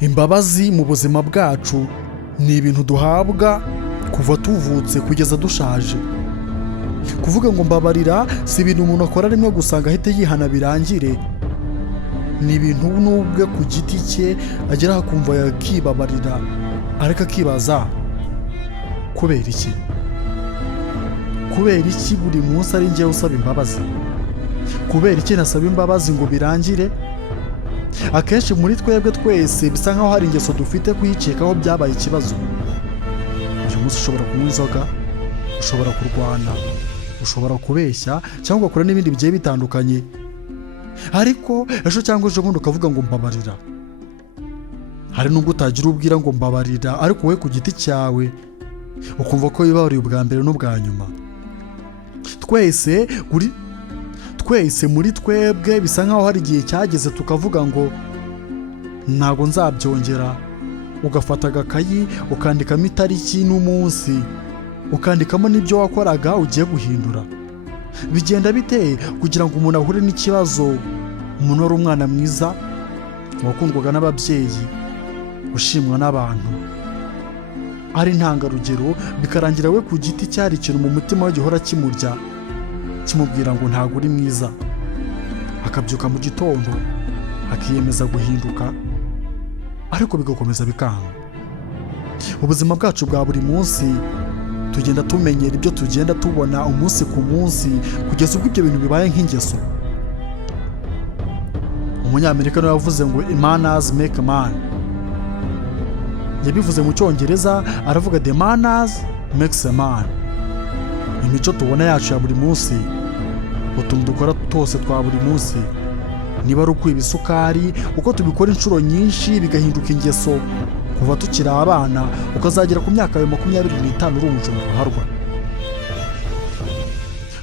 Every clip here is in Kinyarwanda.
Imbabazi mu buzima bwacu ni ibintu duhabwa kuva tuvutse kugeza dushaje. Kuvuga ngo mbabarira si ibintu umuntu akora rimwe gusa ngo ahite yihana birangire. Ni ibintu n'ubwe ku giti cye agera akumva yakibabarira, ariko akibaza kubera iki? Kubera iki buri munsi ari njyewe usaba imbabazi? Kubera iki nasaba imbabazi ngo birangire? Akenshi muri twebwe twese bisa nkaho hari ingeso dufite kuyicikaho byabaye ikibazo. Uyu munsi ushobora kunywa inzoga, ushobora kurwana, ushobora kubeshya cyangwa ugakora n'ibindi bigiye bitandukanye, ariko ejo cyangwa ejo bundi ukavuga ngo mbabarira. Hari nubwo utagira ubwira ngo mbabarira, ariko wowe ku giti cyawe ukumva ko wibabariye ubwa mbere n'ubwa nyuma. Twese muri twebwe bisa nkaho hari igihe cyageze tukavuga ngo ntabwo nzabyongera. Ugafata agakayi ukandikamo itariki n'umunsi, ukandikamo n'ibyo wakoraga ugiye guhindura. Bigenda bite kugira ngo umuntu ahure n'ikibazo? Umuntu wari umwana mwiza, wakundwaga n'ababyeyi, ushimwa n'abantu, ari intangarugero, bikarangira we ku giti cyari ikintu mu mutima we gihora kimurya, kimubwira ngo ntabwo uri mwiza. Akabyuka mu gitondo akiyemeza guhinduka, ariko bigakomeza bikanga. Ubuzima bwacu bwa buri munsi tugenda tumenyera ibyo tugenda tubona umunsi ku munsi, kugeza ubwo ibyo bintu bibaye nk'ingeso. Umunyamerika niwe yavuze ngo manners make a man. Yabivuze mu Cyongereza, aravuga the manners makes a man. Imico tubona yacu ya buri munsi, utuntu dukora twose twa buri munsi, niba ari ukwiba isukari, uko tubikora inshuro nyinshi bigahinduka ingeso, kuva tukiri abana ukazagera ku myaka ya 25 uri umuco ruharwa.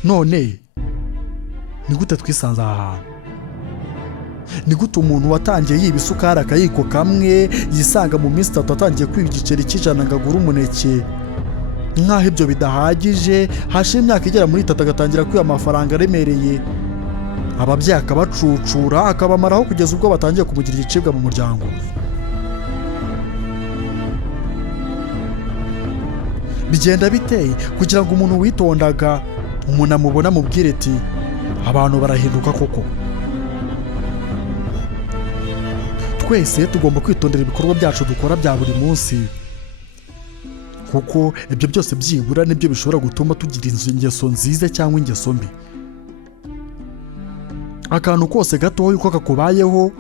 None ni gute twisanze aha hantu? Ni gute umuntu watangiye yiba isukari akayiko kamwe yisanga mu minsi 3 atangiye kwiba igiceri cy'ijana ngo agure umuneke? Nkaho ibyo bidahagije, hashira imyaka igera muri 3 agatangira kwiba amafaranga aremereye, ababyeyi akabacucura akabamaraho kugeza ubwo batangiye kumugira igicibwa mu muryango. Bigenda biteye kugira ngo umuntu witondaga umuntu amubona mubwire ati abantu barahinduka koko. Twese tugomba kwitondera ibikorwa byacu dukora bya buri munsi, kuko ibyo byose byibura nibyo bishobora gutuma tugira ingeso nziza cyangwa ingeso mbi. Akantu kose gatoya uko kakubayeho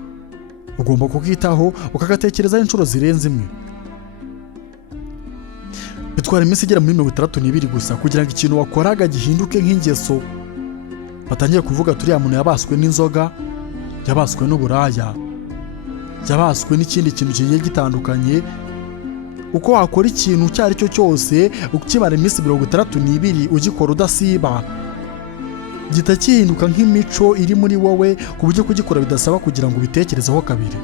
ugomba kukitaho ukagatekerezaho inshuro zirenze imwe. Bitwara iminsi igera muri 62 gusa kugira ngo ikintu wakoraga gihinduke nk'ingeso. Batangiye kuvuga turiya muntu yabaswe n'inzoga, yabaswe n'uburaya, yabaswe n'ikindi kintu kigiye gitandukanye. Uko wakora ikintu cyari cyo cyose ukimara iminsi 62 ugikora udasiba, gita kihinduka nk'imico iri muri wowe, ku buryo kugikora bidasaba kugira ngo ubitekerezeho kabiri.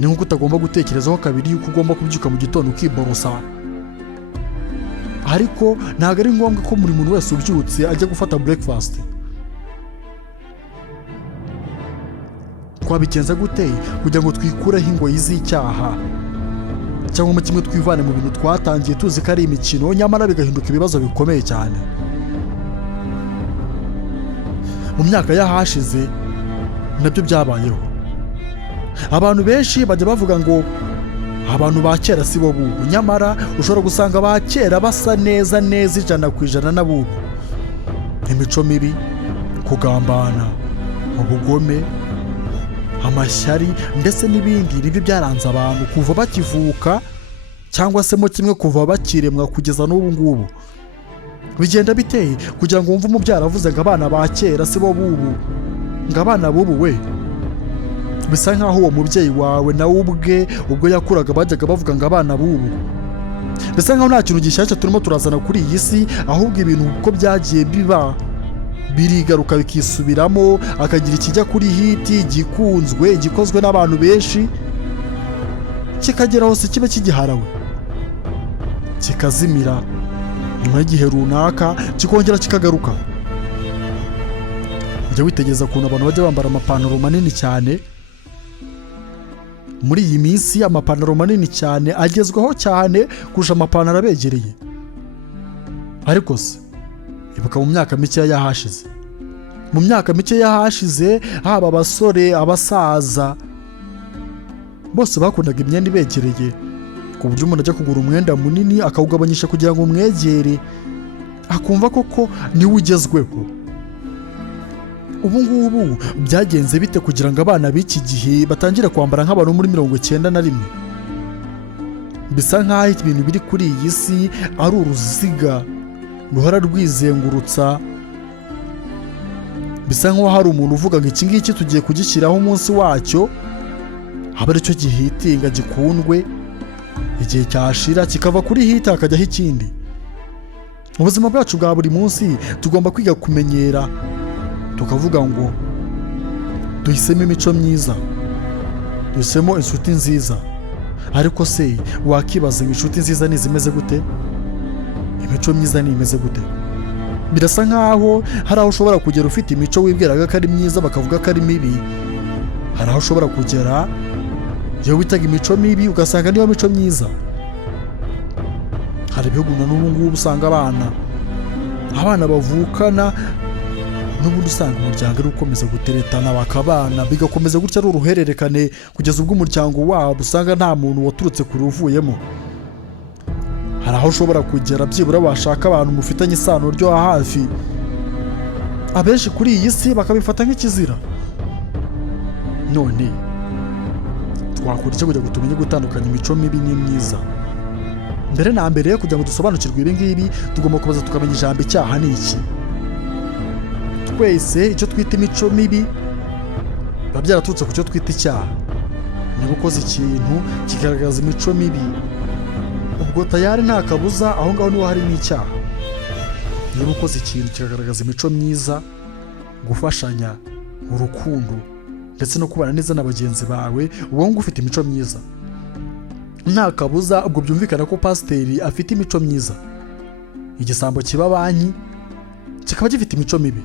Ni nk'uko utagomba gutekerezaho kabiri yuko ugomba kubyuka mu gitondo ukiborosa, ariko ntabwo ari ngombwa ko buri muntu wese ubyutse ajya gufata breakfast. Twabigenza gute kugira ngo twikureho ingoyi z'icyaha, cyangwa mu kimwe twivane mu bintu twatangiye tuzi ko ari imikino, nyamara bigahinduka ibibazo bikomeye cyane? Mu myaka yahashize nabyo byabayeho. Abantu benshi bajya bavuga ngo abantu ba kera si bo bubu, nyamara ushobora gusanga ba kera basa neza 100% n'abubu. Imico mibi, kugambana, ubugome, amashyari ndetse n'ibindi nibyo byaranze abantu kuva bakivuka, cyangwa se mo kimwe kuva bakiremwa kugeza n'ubu ngubu. Bigenda biteye kugira ngo wumve umubyara avuze ngo abana ba kera si bo bubu, ngo abana bubu we. Bisa nkaho uwo mubyeyi wawe nawe ubwo yakuraga bajyaga bavuga ngo abana bubu. Bisa nkaho nta kintu gishyashya turimo turazana kuri iyi si, ahubwo ibintu uko byagiye biba birigaruka bikisubiramo, akagira ikijya kuri hiti gikunzwe gikozwe n'abantu benshi, kikageraho se kibe kigiharawe, kikazimira nyuma y'igihe runaka kikongera kikagaruka. Ujya witegereza ukuntu abantu bajya bambara amapantaro manini cyane, muri iyi minsi amapantaro manini cyane agezweho cyane kurusha amapantaro abegereye. Ariko se ibuka mu myaka mike yahashize, mu myaka mike yahashize haba abasore abasaza bose bakundaga imyenda ibegereye, ku buryo umuntu ajya kugura umwenda munini akawugabanyisha kugira ngo umwegere akumva koko niwe ugezweho. Ubu ngubu byagenze bite kugira ngo abana b'iki gihe batangire kwambara nk'abantu muri 91? Bisa nk'aho ibintu biri kuri iyi si ari uruziga ruhora rwizengurutsa. Bisa nk'aho hari umuntu uvuga ngo iki ngiki tugiye kugishyiraho umunsi wacyo, haba aricyo gihitinga gikundwe, igihe cyashira kikava kuri hita hakajyaho ikindi. Mu buzima bwacu bwa buri munsi tugomba kwiga kumenyera, tukavuga ngo duhisemo imico myiza, duhisemo inshuti nziza. Ariko se wakibaza ngo inshuti nziza ni zimeze gute? Imico myiza ni imeze gute? Birasa nkaho hari aho ushobora kugera ufite imico wibwiraga ko ari myiza bakavuga ko ari mibi, hari aho ushobora kugera iyo witaga imico mibi ugasanga niyo mico myiza. Hari ibihugu na n'ubu ngubu usanga abana bavukana n'ubundi usanga umuryango ari ukomeza guteretana bakabana, bigakomeza gutya ari uruhererekane kugeza ubwo umuryango wabo usanga nta muntu waturutse kure uvuyemo. Hari aho ushobora kugera byibura washaka abantu mufitanye isano ryo hafi, abenshi kuri iyi si bakabifata nk'ikizira. None twakora iki kugira ngo tumenye gutandukanya imico mibi n'imyiza? Mbere na mbere kugira ngo dusobanukirwe ibi ngibi tugomba kubaza tukamenya ijambo icyaha ni iki. Twese icyo twita imico mibi biba byaraturutse ku cyo twita icyaha. Niba ukoze ikintu kigaragaza imico mibi, ubwo tayari nta kabuza aho ngaho niho hari n'icyaha. Niba ukoze ikintu kigaragaza imico myiza, gufashanya, urukundo ndetse no kubana neza na bagenzi bawe, uwo ngo ufite imico myiza. Nta kabuza ubwo byumvikana ko pasiteri afite imico myiza. Igisambo kiba banki kikaba gifite imico mibi.